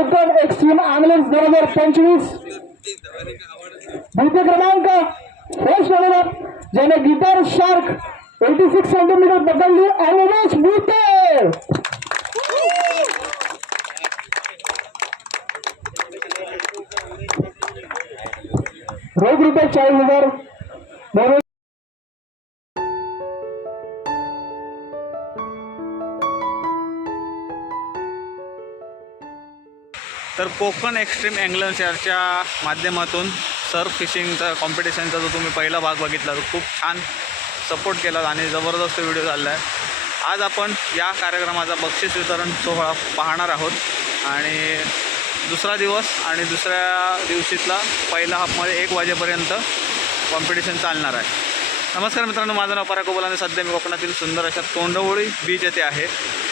Konkan extreme ambulance 2025 द्वितीय क्रमांक first number ज्याने गिटार शार्क 86 सेंटीमीटर पकडली अनिमेश भुते. रोख रुपये 40,000. तर कोकण एक्स्ट्रीम अँगलर्सच्या माध्यमातून सर्फ फिशिंगचा कॉम्पिटिशनचा जो तुम्ही पहिला भाग बघितला तो खूप छान सपोर्ट केला आणि जबरदस्त व्हिडिओ झाला आहे. आज आपण या कार्यक्रमाचा बक्षीस वितरण सोहळा पाहणार आहोत आणि दुसरा दिवस आणि दुसऱ्या दिवशीतला पहिला हाफमध्ये 1 वाजेपर्यंत कॉम्पिटिशन चालणार आहे. नमस्कार मित्रांनो, माझं नाव पराग गोपाल आणि सध्या मी कोकणातील सुंदर अशा तोंडवळी बीच येथे आहे.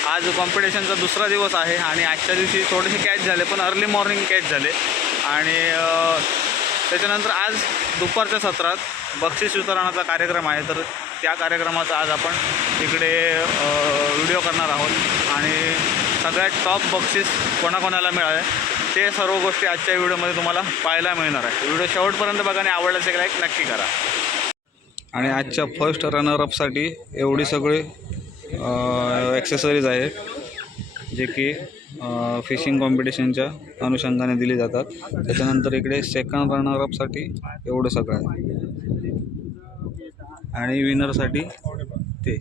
आज कॉम्पिटिशनचा दुसरा दिवस आहे आणि आजच्या दिवशी थोडेसे कॅच झाले पण अर्ली मॉर्निंग कॅच झाले आणि त्याच्यानंतर आज दुपारच्या सत्रात बक्षीस वितरणाचा कार्यक्रम आहे. तर त्या कार्यक्रमाचा आज आपण इकडे व्हिडिओ करणार आहोत आणि सगळ्यात टॉप बक्षीस कोणाकोणाला मिळाले ते सर्व गोष्टी आजच्या व्हिडिओमध्ये तुम्हाला पाहायला मिळणार आहे. व्हिडिओ शेवटपर्यंत बघा आणि आवडल्यास एक लाईक नक्की करा. आणि आजच्या फर्स्ट रनरअपसाठी एवढी सगळी ॲक्सेसरीज आहेत जे की फिशिंग कॉम्पिटिशनच्या अनुषंगाने दिली जातात. त्याच्यानंतर इकडे सेकंड रनरअपसाठी एवढं सगळं आहे आणि विनरसाठी ते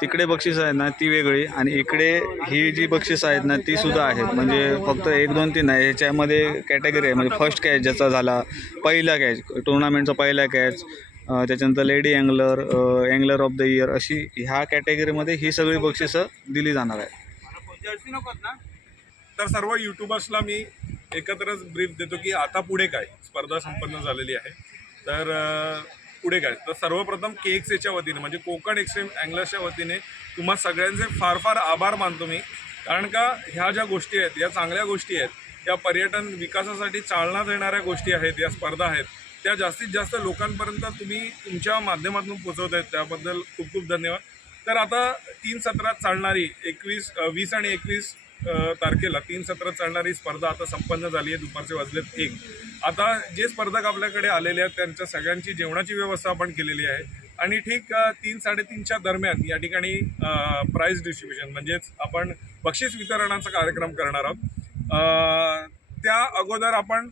तिकडे बक्षीस आहेत ना ती वेगळी आणि इकडे ही जी बक्षीस आहेत ना ती सुद्धा आहेत. म्हणजे फक्त 1 2 3 आहे, ह्याच्यामध्ये कॅटेगरी आहे. म्हणजे फर्स्ट कॅच ज्याचा झाला, पहिला कॅच टुर्नामेंटचा पहिला कॅच, त्याच्यानंतर lady angler, angler of the year, अशी ह्या कॅटेगरीमध्ये ही सगळी बक्षिसं दिली जाणार आहे. तर सर्व यूट्यूबर्सला मी एकत्रच ब्रीफ देतो की आता पुढे काय, स्पर्धा संपन्न झालेली आहे तर पुढे काय. तर सर्वप्रथम KXAच्या वतीने म्हणजे कोकण एक्स्ट्रीम अँगलर्सच्या वतीने तुम्हा सगळ्यांचे फार फार आभार मानतो मी. कारण का ह्या ज्या गोष्टी आहेत या चांगल्या गोष्टी आहेत, या पर्यटन विकासासाठी चालना देणाऱ्या गोष्टी आहेत, या स्पर्धा आहेत, त्या जास्तीत जास्त लोकांपर्यंत तुम्ही तुमच्या माध्यमातून पोचवत आहेत, त्याबद्दल खूप खूप धन्यवाद. तर आता 3 सत्रात चालणारी 20 आणि 21 तारखेला 3 सत्रात चालणारी स्पर्धा आता संपन्न झाली आहे. दुपारचे वाजलेत 1. आता जे स्पर्धक आपल्याकडे आलेले आहेत त्यांच्या सगळ्यांची जेवणाची व्यवस्था आपण केलेली आहे आणि ठीक 3-3:30च्या दरम्यान या ठिकाणी प्राईज डिस्ट्रीब्युशन म्हणजेच आपण बक्षीस वितरणाचा कार्यक्रम करणार आहोत. त्या अगोदर आपण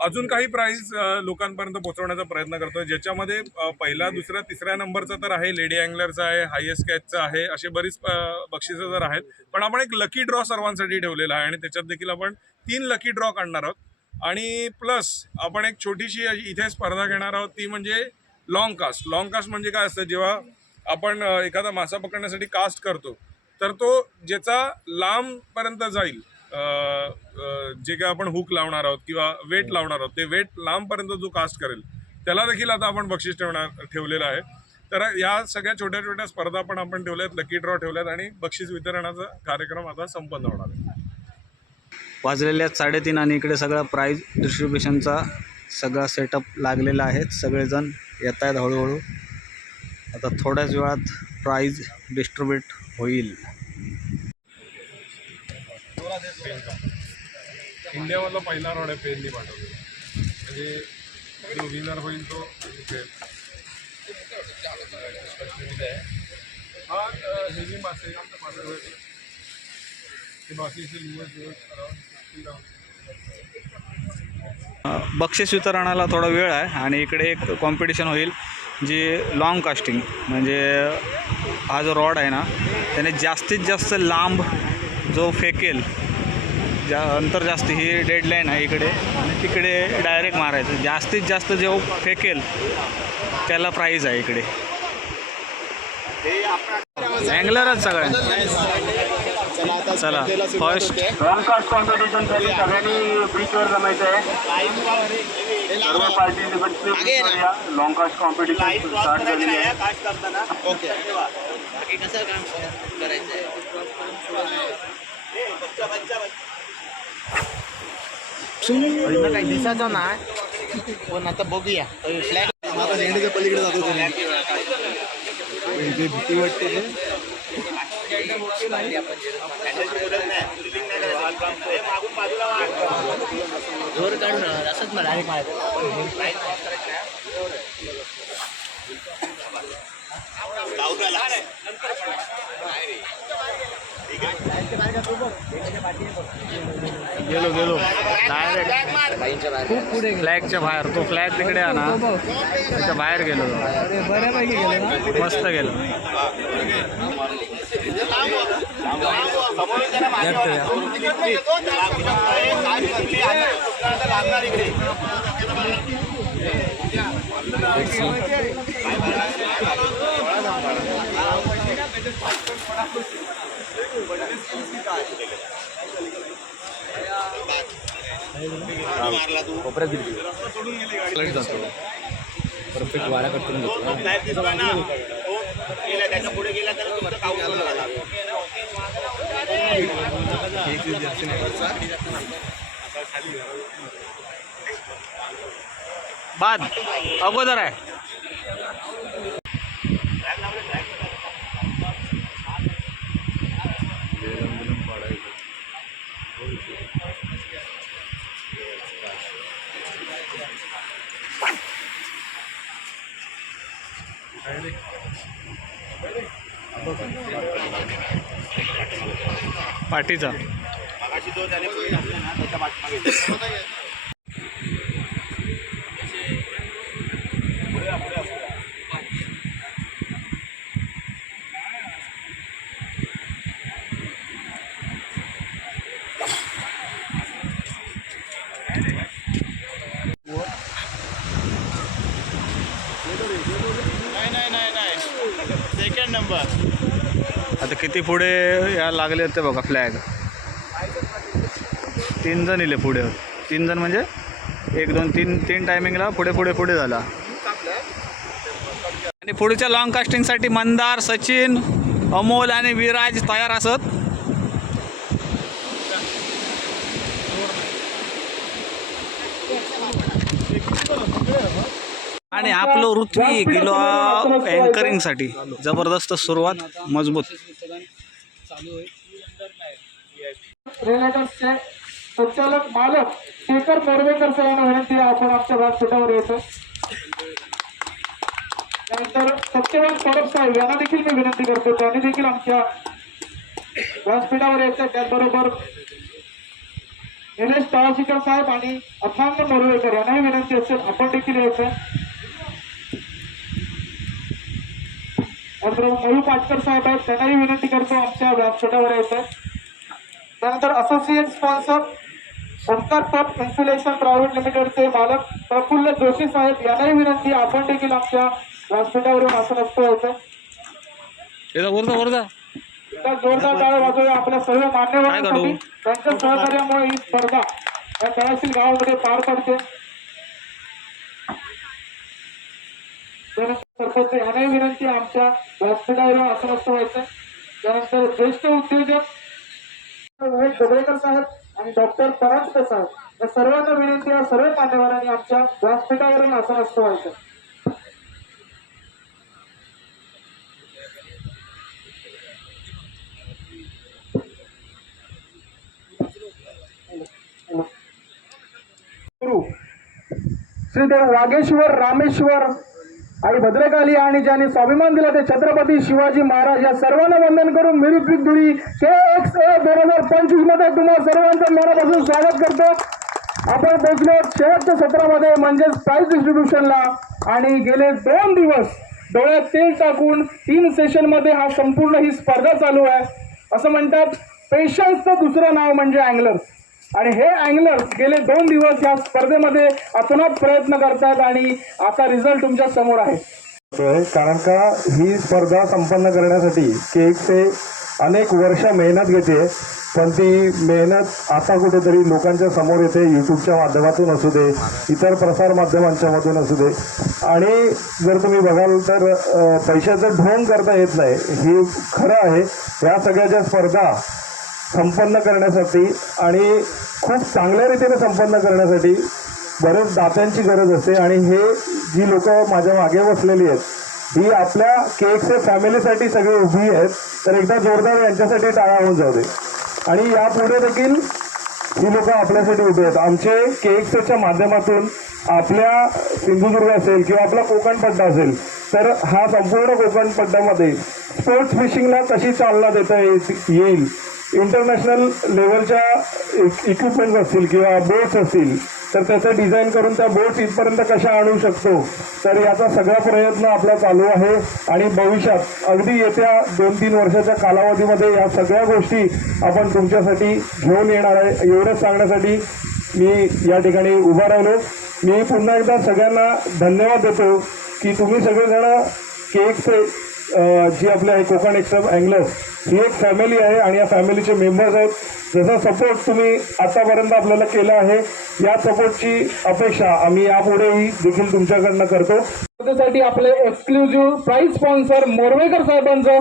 अजून काही प्राईज लोकांपर्यंत पोहोचवण्याचा प्रयत्न करतो, ज्याच्यामध्ये पहिला, दुसरा, तिसऱ्या नंबरचा तर आहे, लेडी अँगलरचा आहे, हायेस्ट कॅचचा आहे, असे बरीच बक्षिसं तर आहेत. पण आपण एक लकी ड्रॉ सर्वांसाठी ठेवलेला आहे आणि त्याच्यात देखील आपण 3 लकी ड्रॉ काढणार आहोत. आणि प्लस आपण एक छोटीशी इथे स्पर्धा घेणार आहोत, ती म्हणजे लॉंग कास्ट. लॉंग कास्ट म्हणजे काय असतं, जेव्हा आपण एखादा मासा पकडण्यासाठी कास्ट करतो तर तो ज्याचा लांबपर्यंत जाईल, जे काय आपण हुक लावणार आहोत किंवा वेट लावणार आहोत, ते वेट लांबपर्यंत जो कास्ट करेल त्याला देखील आता आपण बक्षीस ठेवलेलं आहे. तर या सगळ्या छोट्या छोट्या स्पर्धा पण आपण ठेवल्यात, लकी ड्रॉ ठेवल्यात आणि बक्षीस वितरणाचा कार्यक्रम आता संपन्न होणार आहे. वाजलेल्या 3:30 आणि इकडे सगळा प्राईज डिस्ट्रीब्युशनचा सगळा सेटअप लागलेला आहे. सगळेजण येत आहेत हळूहळू. आता थोड्याच वेळात प्राईज डिस्ट्रीब्यूट होईल. इंडियामधला पहिला रॉड आहे पेननी पाठवले, म्हणजे जो विनर होईल तो हा हेवी मासे बक्षीस वितरणाला थोडा वेळ आहे आणि इकडे एक कॉम्पिटिशन होईल जी लॉंग कास्टिंग, म्हणजे हा जो रॉड आहे ना त्याने जास्तीत जास्त लांब जो फेकेल, ज्या अंतर जास्त, ही डेडलाईन आहे इकडे आणि तिकडे डायरेक्ट मारायचं, जास्तीत जास्त जो फेकेल त्याला प्राईज आहे इकडे. अँगलरच सगळ्या. चला फर्स्ट लॉंग कास्ट कॉम्पिटिशनसाठी सगळ्यांनी बीचवर जमायचं आहे. सर्व participants long cast competition start झालेली आहे. ओके, कसं काम करायचं आहे काही दिसायचं नाही पण आता बघूया. फ्लॅग लेडीच्या पलीकडे जातो भीती वाटते. गेलो डायरेक्ट फ्लॅगच्या बाहेर. तो फ्लॅग तिकडे आहे ना, त्याच्या बाहेर गेलो. बऱ्यापैकी गेलो, मस्त गेलो. परफेक्ट वारा कट करून घेतो. बाद अगोदर आहे. पाठीचा सेकंड नंबर. आता किती पुढे या लागले ते बघा. फ्लॅग 3 जण इले पुढे. 3 जण म्हणजे 1 2 3 टायमिंगला पुढे पुढे पुढे झाला. आणि पुढच्या लॉंग कास्टिंगसाठी मंदार, सचिन, अमोल आणि विराज तयार असत. आणि आपलं ऋत्वी गेलो अँकरिंगसाठी. जबरदस्त सुरुवात, मजबूत. रेल्वेचे संचालक मालक शेखर मोरवेकर सरांना विनंती आहे, आपण आमच्या व्यासपीठावर यायचं. त्यानंतर सत्यवान परब साहेब यांना देखील मी विनंती करतो, त्यांनी देखील आमच्या व्यासपीठावर यायचं. त्याचबरोबर निलेश तळाशीकर साहेब आणि अथांग मोरवेकर यांनाही विनंती असेल, आपण देखील यायचं. मयू पाटकर साहेब आहेत, त्यांनाही विनंती करतो आमच्या व्यासपीठावर यायचं. त्यानंतर असोसिएट स्पॉन्सर ओमकार पप इन्सुलेशन प्रायव्हेट लिमिटेडचे मालक प्रफुल्ल जोशी साहेब यांनाही विनंती, आपण देखील आमच्या व्यासपीठावरून आसन असतो यायचं. जोरदार टाळ्या वाजवूया आपल्या सर्व मान्यवरांसाठी. त्यांच्या सहकार्यामुळे ही स्पर्धा या तळाशील गावामध्ये पार पडते. सरपंच यांनाही विनंती आमच्या व्यासपीठावरून आसन असतो व्हायचं. त्यानंतर ज्येष्ठ उद्योजक विवेक जोगळेकर साहेब आणि डॉक्टर परांजपे साहेब या सर्वांना विनंती आहे, सर्व मान्यवरांनी आमच्या व्यासपीठावरून आसन असतो व्हायचं. श्रीदेव वागेश्वर, रामेश्वर आणि भद्रकाली आणि ज्यांनी स्वाभिमान दिला ते छत्रपती शिवाजी महाराज या सर्वांना वंदन करून मिरुद्विक धुळी KXA 2025 मध्ये तुम्हाला सर्वांचं मनापासून स्वागत करतो. आपण पोहोचलो शेवटच्या सत्रामध्ये म्हणजेच प्राइज डिस्ट्रीब्युशनला. आणि गेले 2 दिवस डोळ्यात तेल टाकून 3 सेशनमध्ये हा संपूर्ण ही स्पर्धा चालू आहे. असं म्हणतात पेशन्सचं दुसरं नाव म्हणजे अँगलर्स. आणि हे अँगलर्स गेले 2 दिवस या स्पर्धेमध्ये अतोनात प्रयत्न करतात आणि आता रिझल्ट तुमच्या समोर आहे. कारण का ही स्पर्धा संपन्न करण्यासाठी KXA अनेक वर्ष मेहनत घेते, पण ती मेहनत आता कुठेतरी लोकांच्या समोर येते. यूट्यूबच्या माध्यमातून असू दे, इतर प्रसार माध्यमांच्या मधून असू दे. आणि जर तुम्ही बघाल तर पैशाचं ढोंग करता येत नाही, हे खरं आहे. या सगळ्या स्पर्धा संपन्न करण्यासाठी आणि खूप चांगल्या रीतीने संपन्न करण्यासाठी बरेच दात्यांची गरज असते. आणि हे जी लोक माझ्या मागे बसलेली आहेत ही आपल्या KXA फॅमिलीसाठी सगळी उभी आहेत. तर एकदा जोरदार यांच्यासाठी टाळ्या होऊन जाऊ दे. आणि यापुढे देखील ही लोक आपल्यासाठी उभे आहेत. आमचे KXAच्या माध्यमातून आपल्या सिंधुदुर्ग असेल किंवा आपला कोकण पट्टा असेल तर हा संपूर्ण कोकण पट्ट्यामध्ये स्पोर्ट्स फिशिंगला कशी चालना देता येईल, इंटरनॅशनल लेवलच्या इक्विपमेंट्स असतील किंवा बोट्स असतील तर त्याचं डिझाईन करून त्या बोट्स इथपर्यंत कशा आणू शकतो, तर याचा सगळा प्रयत्न आपला चालू आहे. आणि भविष्यात अगदी येत्या 2-3 वर्षाच्या कालावधीमध्ये या सगळ्या गोष्टी आपण तुमच्यासाठी घेऊन येणार आहे. एवढंच सांगण्यासाठी मी या ठिकाणी उभा राहिलो. मी पुन्हा एकदा सगळ्यांना धन्यवाद देतो की तुम्ही सगळेजण KXA जी आपली आहे कोकण एक्स्ट्रीम अँगलर्स ही एक फॅमिली आहे आणि या फॅमिलीचे मेंबर्स आहेत. जसा सपोर्ट तुम्ही आतापर्यंत आपल्याला केला आहे या सपोर्टची अपेक्षा आम्ही यापुढेही देखील तुमच्याकडनं करतो. त्यासाठी आपले एक्सक्लुझिव्ह प्राइज स्पॉन्सर मोरवेकर साहेबांचं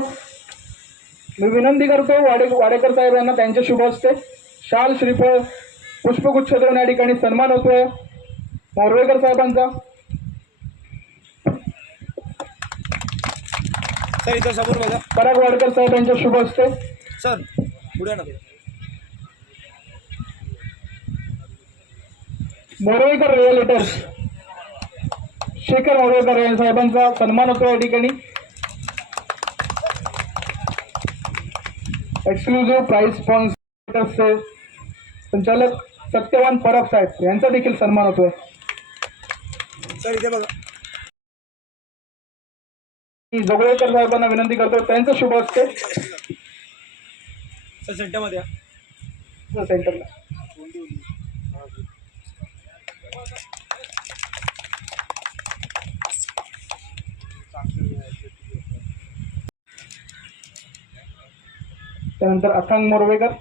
मी विनंती करतो. वाडेकर साहेब यांना त्यांच्या शुभ हस्ते शाल श्रीफळ पुष्पगुच्छ देऊन या ठिकाणी सन्मान होतोय मोरवेकर साहेबांचा. सर इथं समोर बघा. पराग वाडकर साहेब यांच्या शुभ हस्ते सर पुढे ना. मोरवेकर रिअलिटर्स शेखर मोरवेकर या साहेबांचा सन्मान होतो या ठिकाणी. एक्सक्लुझिव्ह प्राइज स्पॉन्सर्सचे संचालक सत्यवान परब साहेब यांचा देखील सन्मान होतोय. सर इथे बघा. मी जोगळेकर साहेबांना विनंती करतो त्यांचं शुभ हस्ते सर सेंटरमध्ये सेंटरला. त्यानंतर अथांग मोरवेकर,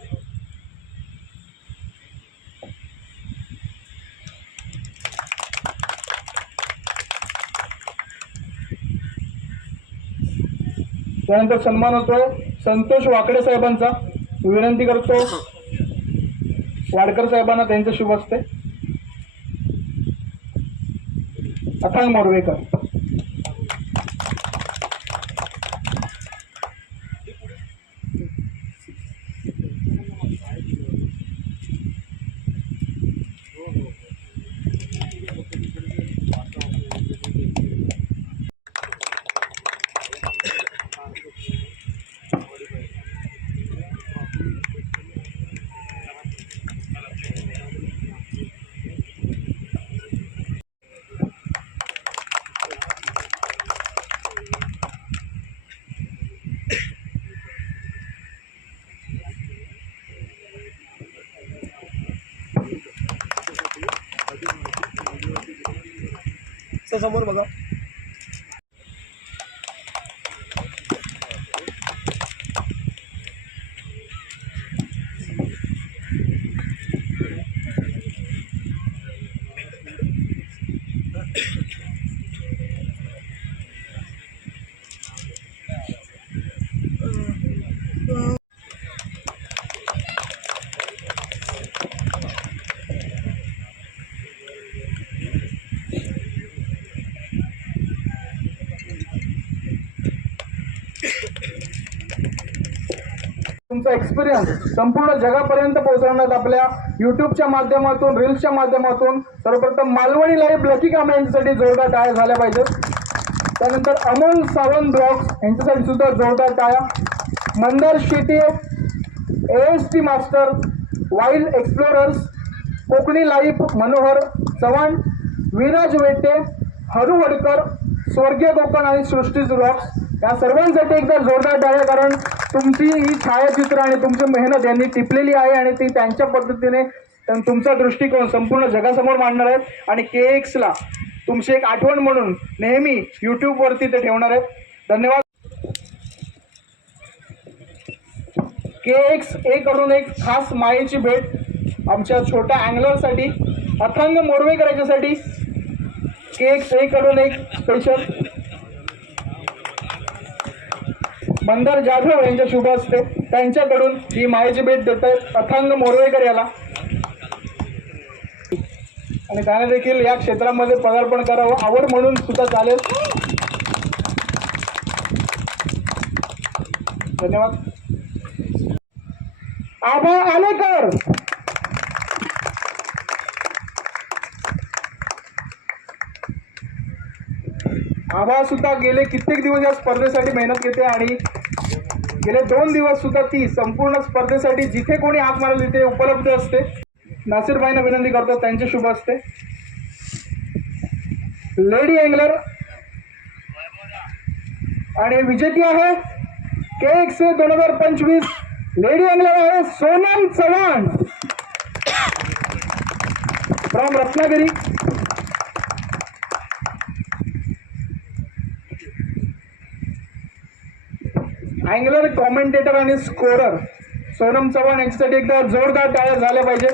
त्यानंतर सन्मान होतोय संतोष वाकडे साहेबांचा. विनंती करतो वाडकर साहेबांना त्यांचे शुभ हस्ते अथांग मोरवेकर. सर समोर बघा. तुमचा एक्सपिरियन्स संपूर्ण जगापर्यंत पोहोचवण्यात आपल्या युट्यूबच्या माध्यमातून रील्सच्या माध्यमातून सर्वप्रथम मालवणी लाईव्ह लकी कांबळे यांच्यासाठी जोरदार टाळ्या झाल्या पाहिजेत. त्यानंतर अमोल सावंत ब्लॉग्स यांच्यासाठी सुद्धा जोरदार टाळ्या. Mandar Shete, AST master, wild explorers, Konkani live Manohar Chavan, Viraj Wete, Haru Vadkar, स्वर्गीय कोकण आणि सृष्टीज ब्लॉग्स या सर्वांसाठी एकदा जोरदार टाळ्या. कारण तुमची ही छायाचित्र आणि तुमची मेहनत यांनी टिपलेली आहे आणि ती त्यांच्या पद्धतीने तुमचा दृष्टिकोन संपूर्ण जगासमोर मांडणार आहेत आणि KXला तुमची एक आठवण म्हणून नेहमी यूट्यूबवरती ते ठेवणार आहेत. धन्यवाद. KX कडून एक खास मायेची भेट आमच्या छोट्या अँगलरसाठी अथांग मोरवेकर याच्यासाठी KX कडून एक स्पेशल मंदार जाधव यांच्या शुभ हस्ते त्यांच्याकडून ही मायेची भेट देत आहेत अथांग मोरवेकर याला आणि त्याने देखील या क्षेत्रामध्ये पदार्पण करावं आवड म्हणून सुद्धा चालेल. धन्यवाद. आभा आलेकर आभा सुद्धा गेले कित्येक दिवस या स्पर्धेसाठी मेहनत घेते आणि गेले 2 दिवस सुद्धा ती संपूर्ण स्पर्धेसाठी जिथे कोणी हात मारेल तिथे उपलब्ध असते. नासिर भाईंना विनंती करतो, त्यांचे शुभ असते. लेडी अँगलर आणि विजेती आहे KXA 2025 लेडी अँगलर आहे Sonam Chavan from Ratnagiri. Angler commentator आणि स्कोरर सोनम चव्हाण यांच्यासाठी एकदा जोरदार टाळ्या झाल्या पाहिजे.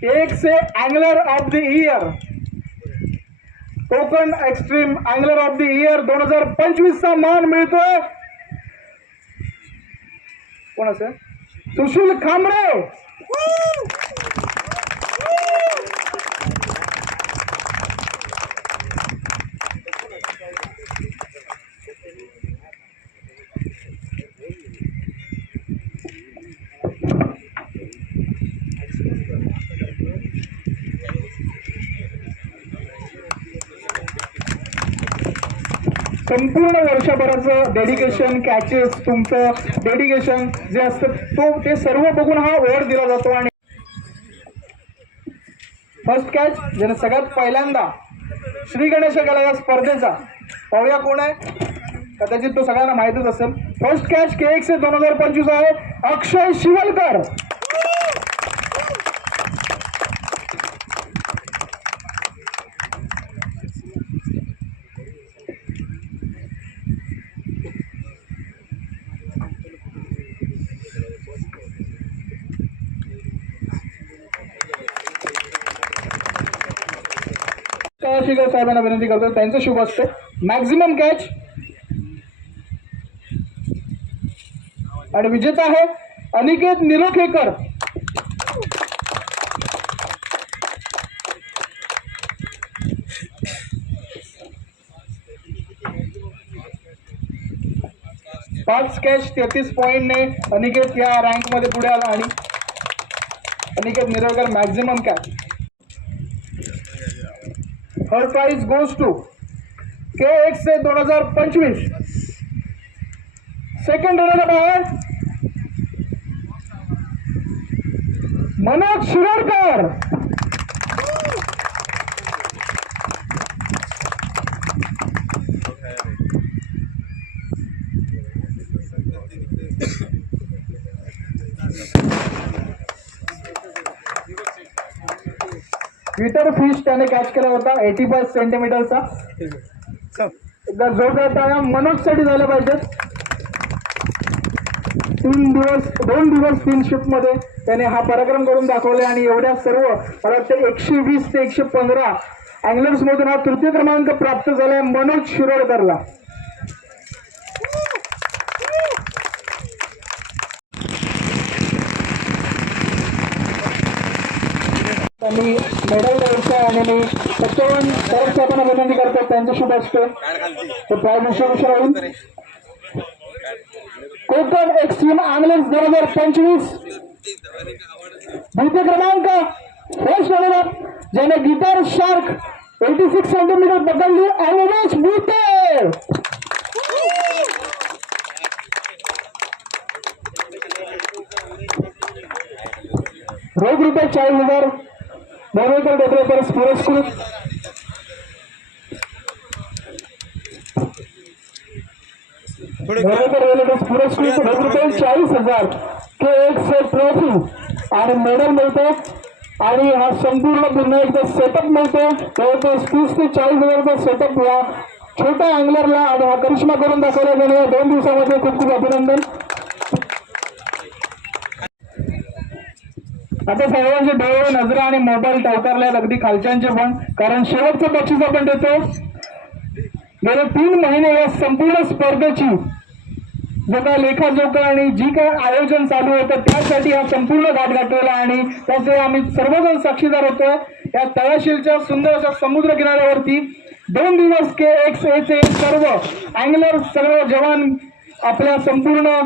KXA angler of the year, Konkan extreme angler of the year 2025 चा मान मिळतोय कोणाचं? सुशील खांबळे. संपूर्ण वर्षभराचं डेडिकेशन, कॅचेस, तुमचं डेडिकेशन जे असतं ते सर्व बघून हा अवॉर्ड दिला जातो. आणि फर्स्ट कॅच ज्याने सगळ्यात पहिल्यांदा श्री गणेश केला या स्पर्धेचा, पाहूया कोण आहे, कदाचित तो सगळ्यांना माहितच असेल. फर्स्ट कॅच KXA 2025 आहे अक्षय शिवलकर. शिगर साहेबांना विनंती करतो, त्यांचं शुभ असते. मॅक्झिमम कॅच आणि विजेता आहे अनिकेत निलोखेकर. पाच कॅच 33 पॉइंटने अनिकेत या रँक मध्ये पुढे आला आणि Aniket Nilokhekar maximum catch. Her prize goes to KXA 2025. Second runner आहे मनोज शिरोडकर. ट्विटर फिश त्याने कॅच केला होता 85 सेंटीमीटरचा. एकदा जोरदार टाळ्या मनोजसाठी झाल्या पाहिजेत. 2 दिवस 3 शिफ्ट मध्ये त्याने हा पराक्रम करून दाखवले आणि एवढ्या सर्व मला वाटतं 120 ते 115 अँगलर्स मधून हा तृतीय क्रमांक प्राप्त झालाय मनोज शिरोडकरला. त्यांनी मेडल द्यायचं आणि मी सत्यवन परत साहेबांना विनंती करतो, त्यांचं शुभ असतो तो प्राइज डिस्ट्रीब्युशन होईल. कोकण एक्स्ट्रीम अँगलर्स 2025 द्वितीय क्रमांक फर्स्ट रनर ज्याने गिटार शार्क 86 सेंटीमीटर पकडली अनिमेश भुते. रोख रुपये 40,000 मोबाईल डेव्हलपर्स पुरस्कृत. पुरस्कृत रोख रुपये 40,000 KXA ट्रॉफी आणि मेडल मिळते आणि हा संपूर्ण पुन्हा एकदा सेटअप मिळतो. जवळपास 30 ते 40,000चा सेटअप या छोट्या अँगलरला आणि हा करिश्मा करून दाखवला गेला 2 दिवसामध्ये. खूप खूप अभिनंदन. आता सर्वांचे डोळे, नजरा आणि मोबाईल टवकारले अगदी खालच्यांचे पण, कारण शेवटचं बक्षीस आपण देतो. गेले 3 महिने या संपूर्ण स्पर्धेची जो काय लेखाजोखा आणि जी काय आयोजन चालू होतं त्यासाठी हा संपूर्ण घाट गाठवला आणि त्याचे आम्ही सर्वजण साक्षीदार होतो. या तळाशीलच्या सुंदर अशा समुद्र किनाऱ्यावरती 2 दिवस KXAचे सर्व अँगलर, सर्व जवान आपल्या संपूर्ण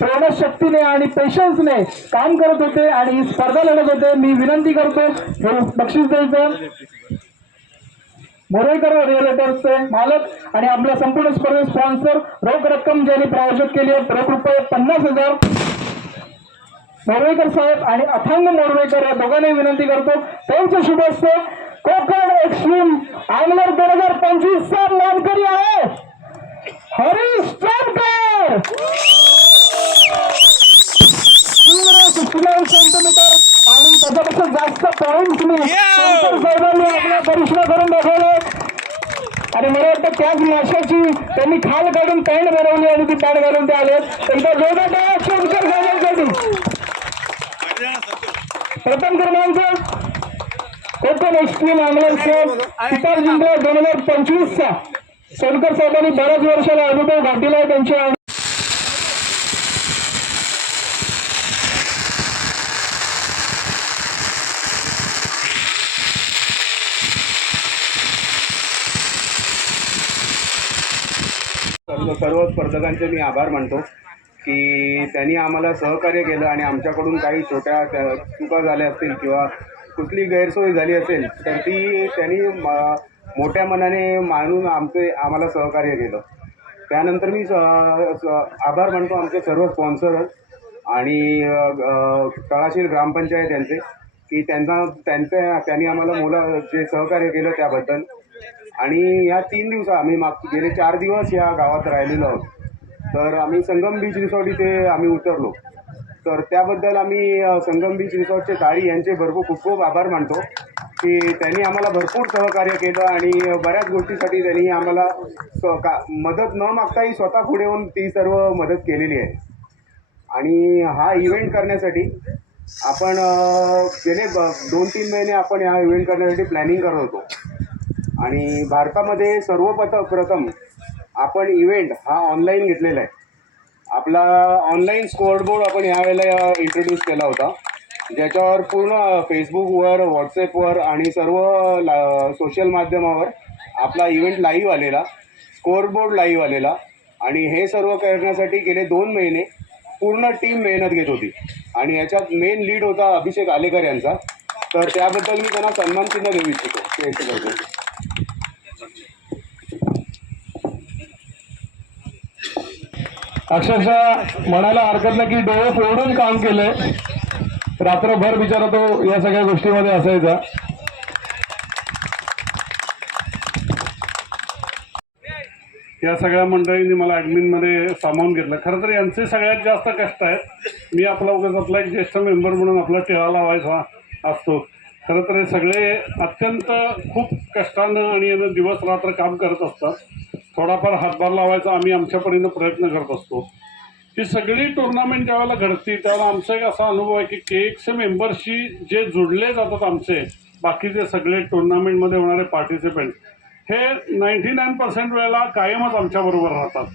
प्रेमशक्तीने आणि पेशन्सने काम करत होते आणि ही स्पर्धा लढत होते. मी विनंती करतो हे बक्षीस द्यायचं मोरेकर रिअलिटर्सचे मालक आणि आपल्या संपूर्ण स्पर्धेत स्पॉन्सर रोख रक्कम ज्यांनी प्रायोजक केली आहे रोख रुपये 50,000 मोरवेकर साहेब आणि अथांग मोरवेकर या दोघांनी विनंती करतो त्यांचे शुभ हस्ते कोकण एक्स्ट्रीम अँगलर 2025 चा मानकरी आहे हरीश चांदकर. 69 सेंटीमीटर आणि त्याच्यापेक्षा जास्त पॉईंट मी साहेबांनी आपला परिश्रम करून दाखवले आणि मला वाटतं त्याच माशाची त्यांनी खाल काढून पॅन्ट बनवली आणि ती पॅन्ट घालून ते आले. एकदा जोरदार टाळ्या चांदकर साहेबांसाठी. प्रथम क्रमांक कोकण एक्स्ट्रीम अँगलर किताब जिंकला 2025 चा. सोनकर साहेबांनी बऱ्याच वर्षाला अनुभव घातलेला आहे त्यांच्या. सर्व स्पर्धकांचे मी आभार मानतो की त्यांनी आम्हाला सहकार्य केलं आणि आमच्याकडून काही छोट्या चुका झाल्या असतील किंवा कुठली गैरसोय झाली असेल तर ती त्यांनी मोठ्या मनाने मानून आम्हाला सहकार्य केलं. त्यानंतर मी आभार मानतो आमचे सर्व स्पॉन्सर आणि तळाशील ग्रामपंचायत यांचे की त्यांनी आम्हाला जे सहकार्य केलं त्याबद्दल. आणि या 3 दिवस आम्ही गेले 4 दिवस या गावात राहिलेलो आहोत. तर आम्ही संगम बीच रिसॉर्ट इथे आम्ही उतरलो तर त्याबद्दल आम्ही संगम बीच रिसॉर्टचे तारी यांचे खूप खूप आभार मानतो की त्यांनी आम्हाला भरपूर सहकार्य केलं आणि बऱ्याच गोष्टीसाठी त्यांनी आम्हाला मदत न मागताही स्वतः पुढे येऊन ती सर्व मदत केलेली आहे. आणि हा इव्हेंट करण्यासाठी आपण गेले 2-3 महिने आपण हा इव्हेंट करण्यासाठी प्लॅनिंग करत होतो आणि भारतामध्ये सर्वप्रथम आपण इव्हेंट हा ऑनलाईन घेतलेला आहे. आपला ऑनलाईन स्कोअरबोर्ड आपण यावेळेला इंट्रोड्यूस केला होता ज्याच्यावर पूर्ण फेसबुकवर व्हॉट्सॲपवर आणि सर्व सोशल माध्यमावर आपला इव्हेंट लाईव्ह आलेला स्कोअरबोर्ड लाईव्ह आलेला. आणि हे सर्व करण्यासाठी गेले 2 महिने पूर्ण टीम मेहनत घेत होती आणि याच्यात मेन लीड होता अभिषेक आलेकर यांचा. तर त्याबद्दल मी त्यांना सन्मानचिन्ह देऊ इच्छितो. अक्षरशः म्हणायला हरकत नाही की डोळे फोडून काम केलंय. रात्रभर बिचारा तो या सगळ्या गोष्टीमध्ये असायचा. या सगळ्या मंडळींनी मला ॲडमिनमध्ये सामावून घेतलं. खरं तर यांचे सगळ्यात जास्त कष्ट आहेत. मी आपला एक ज्येष्ठ मेंबर म्हणून आपला टिळा लावायचा असतो. खरं तर हे सगळे अत्यंत खूप कष्टानं आणि दिवस रात्र काम करत असतात. थोडाफार हातभार लावायचा आम्ही आमच्या परीनं प्रयत्न करत असतो. ही सगळी टुर्नामेंट ज्यावेळेला घडती त्यावेळेला आमचा एक असा अनुभव आहे की KXC मेंबरशी जे जुडले जातात आमचे बाकीचे सगळे टुर्नामेंटमध्ये होणारे पार्टिसिपेंट हे 99% वेळेला कायमच आमच्याबरोबर राहतात.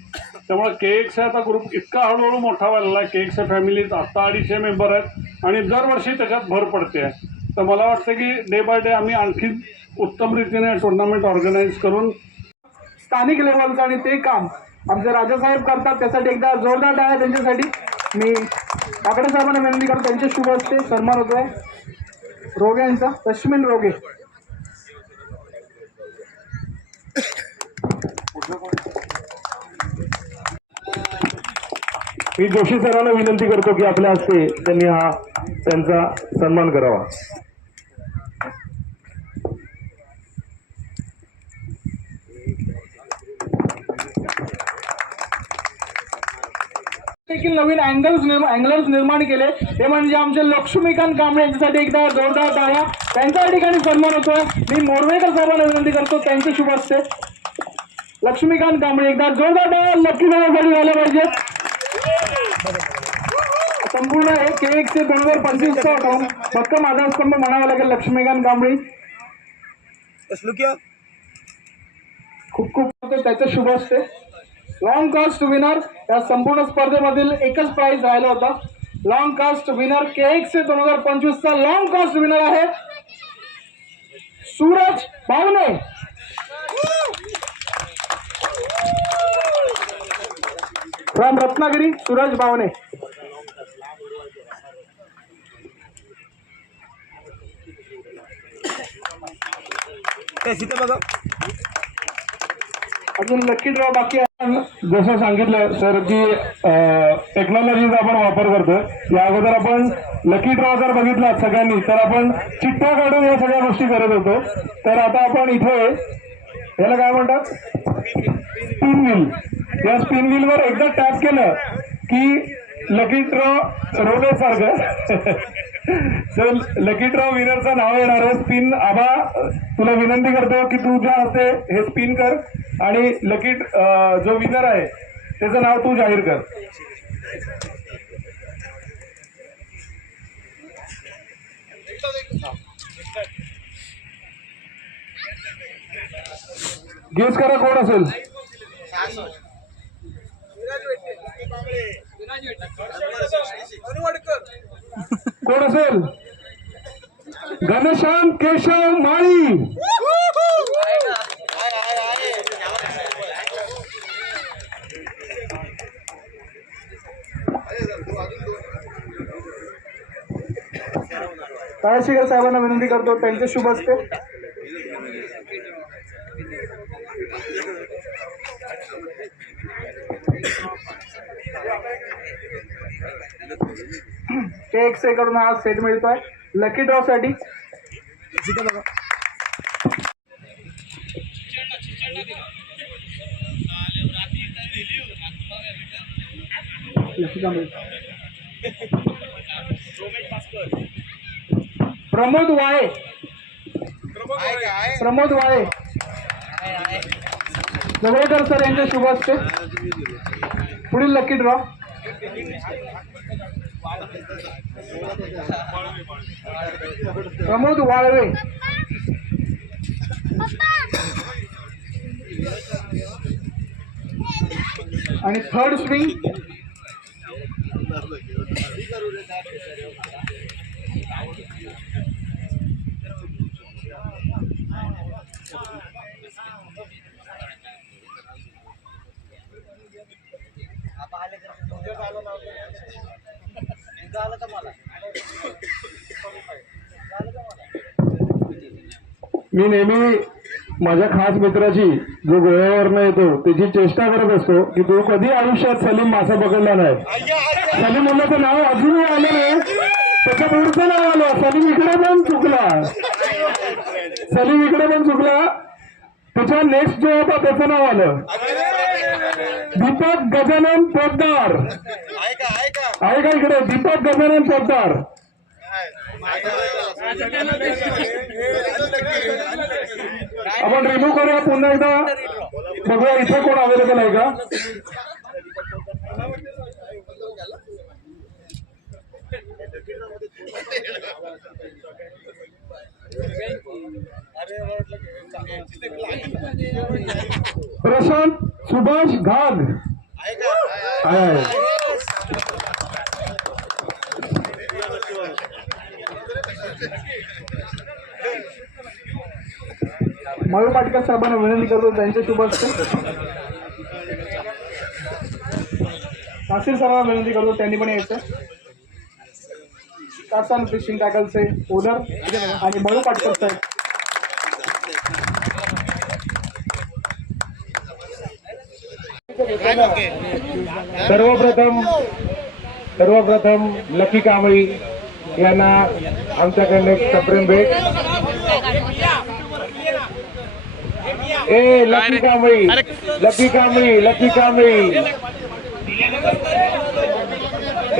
त्यामुळे KXC आता ग्रुप इतका हळूहळू मोठा व्हायला आहे. KXC फॅमिलीत आत्ता 250 मेंबर आहेत आणि दरवर्षी त्याच्यात भर पडते आहे. तर मला वाटतं की डे बाय डे आम्ही आणखी उत्तम रीतीने टुर्नामेंट ऑर्गनाईज करून स्थानिक लेवलचं आणि ते काम आमचे राजासाहेब करतात. त्यासाठी एकदा जोरदार टाळ्या त्यांच्यासाठी. मी काकडे साहेबांना विनंती करतो त्यांचे शुभ हस्ते सन्मान होतोय रोगे यांचा. रश्मिन रोगे. मी जोशी सरांना विनंती करतो की आपल्या हस्ते त्यांनी त्यांचा सन्मान करावा. देखील नवीन अँगलर्स निर्माण केले ते म्हणजे आमचे लक्ष्मीकांत कांबळे यांच्यासाठी एकदा जोरदार टाळ्या. त्यांच्या ठिकाणी सन्मान होतोय. मी मोरवेकर साहेबांना विनंती करतो त्यांचे शुभ हस्ते लक्ष्मीकांत कांबळे एकदा जोरदार टाळ्या नक्की जाण्यासाठी झालं पाहिजे. संपूर्ण KXC 2025 चा भक्कम आधारस्तंभ म्हणावा लागेल लक्ष्मीकांत कांबळे. खूप खूप त्याचे शुभ हस्ते. लॉंग कास्ट विनर या संपूर्ण स्पर्धेमधील एकच प्राइज राहिला होता. लॉंग कास्ट विनर KXC 2025 चा लॉंग कास्ट विनर आहे सूरज बावणे. फ्रॉम रत्नागिरी सूरज बावणे. अजून लकी ड्रॉ बाकी आहे. जसं सांगितलं सर की टेक्नॉलॉजीचा आपण वापर करतोय. या अगोदर आपण लकी ड्रॉ जर बघितला सगळ्यांनी तर आपण चिठ्ठ्या काढून या सगळ्या गोष्टी करत होतो. तर आता आपण इथे याला काय म्हणतात स्पिन व्हील, या स्पिन व्हीलवर एकदा टॅप केलं की लकी ड्रॉ रोले सारखं तर लकी ड्रॉ विनरचं नाव येणार आहे. स्पिन आबा तुला विनंती करतो की तू ज्या हस्ते हे स्पिन कर आणि लकी जो विनर आहे त्याचं नाव तू जाहीर कर. गेस करा कोण असेल. कोण असेल. घनश्याम केशव माळी. तहसीलदार साहेबांना विनंती करतो त्यांचे शुभ असते. KXA कडून हा सेट मिळतोय लकी ड्रॉ साठी. प्रमोद वाळे. प्रमोद वाळे जवळकर सर यांचे शुभ असते. पुढील लकी ड्रॉ प्रमोद वाळवे. आणि थर्ड स्विंग मी नेहमी माझ्या खास मित्राची जो गोव्यावरनं येतो त्याची चेष्टा करत असतो की तू कधी आयुष्यात सलीम मासा पकडला नाही. सलीम मुलाचं नाव अजूनही आलं नाही, त्याच्या पुढचं नाव आलं. सलीम इकडे पण चुकला, सलीम इकडे पण चुकला. त्याच्या नेक्स्ट जो होता त्याचं नाव आलं दीपक गजानन पोद्दार. आहे का इकडे दीपक गजानन पोद्दार. आपण रिमूव्ह करूया पुन्हा एकदा बघूया इथे कोण अवेलेबल आहे का. प्रशांत सुभाष घाग आहे. मयूर पाटकर साहेबांना विनंती करतो त्यांचे शुभ असते. नासिर सरांना विनंती करतो त्यांनी पण यायचं. कासान फिशिंग टॅकलचे ओनर आणि मयूर पाटकर साहेब. सर्वप्रथम लकी कांबळी यांना आमच्याकडे एक सप्रेम भेट. ए Lucky Kambli, Lucky Kambli, Lucky Kambli.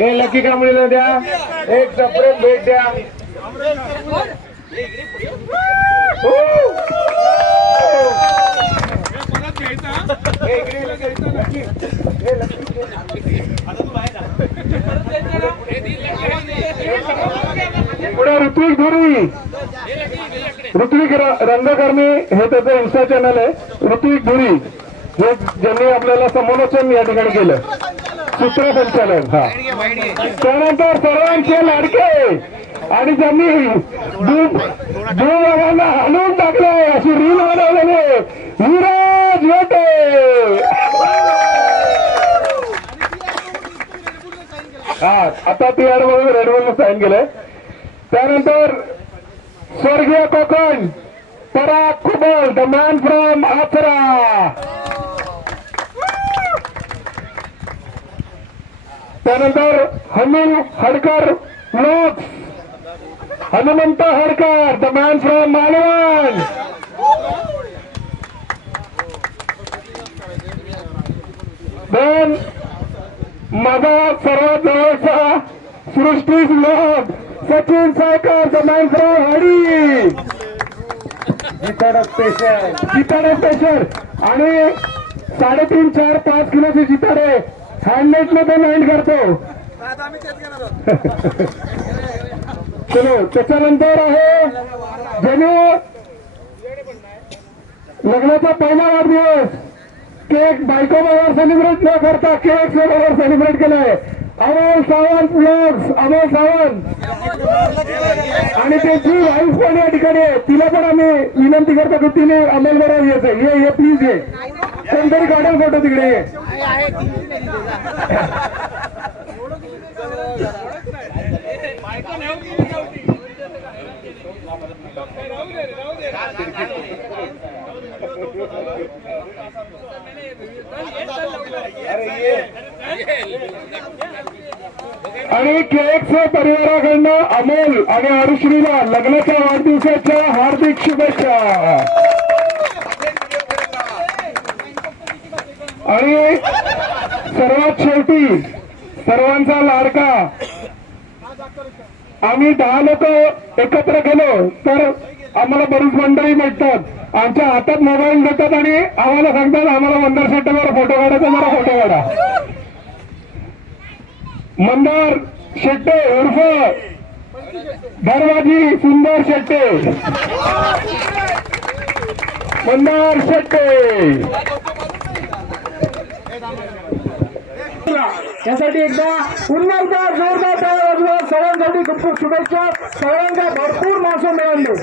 ए लकी कांबळीला द्या एक सप्रेम भेट द्या. पुढे ऋत्विक धुरी. ऋत्विक रंगकर्मी हे त्याचं इन्स्टा चॅनल आहे. ऋत्विक धुरी ज्यांनी आपल्याला समालोचन या ठिकाणी केलं, सूत्रसंचालन. हा त्यानंतर सर्वांचे लाडके आणि ज्यांनी भागांना हलवून टाकले अशी रील बनवलेले विराज वेटे. हा आता PR म्हणून रेडबॉलनं साईन केलंय. त्यानंतर स्वर्गीय Kokan Parag Kubal the man from Achara. त्यानंतर Hanu Hadkar vlogs, Hanumant Hadkar the man from Malvan. Then माझा सर्वात जवळचा Srishti vlog Sachin Saykar the man from Hadi. जिताडा स्पेशल आणि 3.5, 4, 5 किलोची जिताडे हँडमेड मध्ये लँड करतो. चलो त्याच्यानंतर आहे ज्याने लग्नाचा पहिला वाढदिवस केक बायको बरोबर सेलिब्रेट न करता केक बरोबर सेलिब्रेट केलाय अमोल सावंत व्लॉग्स. अमोल सावंत आणि त्याची वाईफ पण या ठिकाणी आहे. तिला पण आम्ही विनंती करतो की तिने अमोल बरोबर यायचं. ये प्लीज ये, कोणतरी काढेल फोटो तिकडे ये. आणि केएक्स परिवाराकडनं अमोल आणि आरुश्रीला लग्नाच्या वाढदिवसाच्या हार्दिक शुभेच्छा. आणि सर्वात शेवटी सर्वांचा लाडका, आम्ही 10 लोक एकत्र गेलो तर आम्हाला बरीच मंडळी भेटतात. आमच्या हातात मोबाईल देतात आणि आम्हाला सांगतात आम्हाला मंदार शेट्टीवर फोटो काढायचा, जरा फोटो काढा. मंदार शेट्टे उर्फ धरवाजी सुंदर शेट्टे, मंदार शेट्टे यासाठी एकदा पुन्हा एकदा जोरदार टाळ्या वाजवा. सर्वांसाठी खूप खूप शुभेच्छा. सर्वांना भरपूर मासं मिळाले.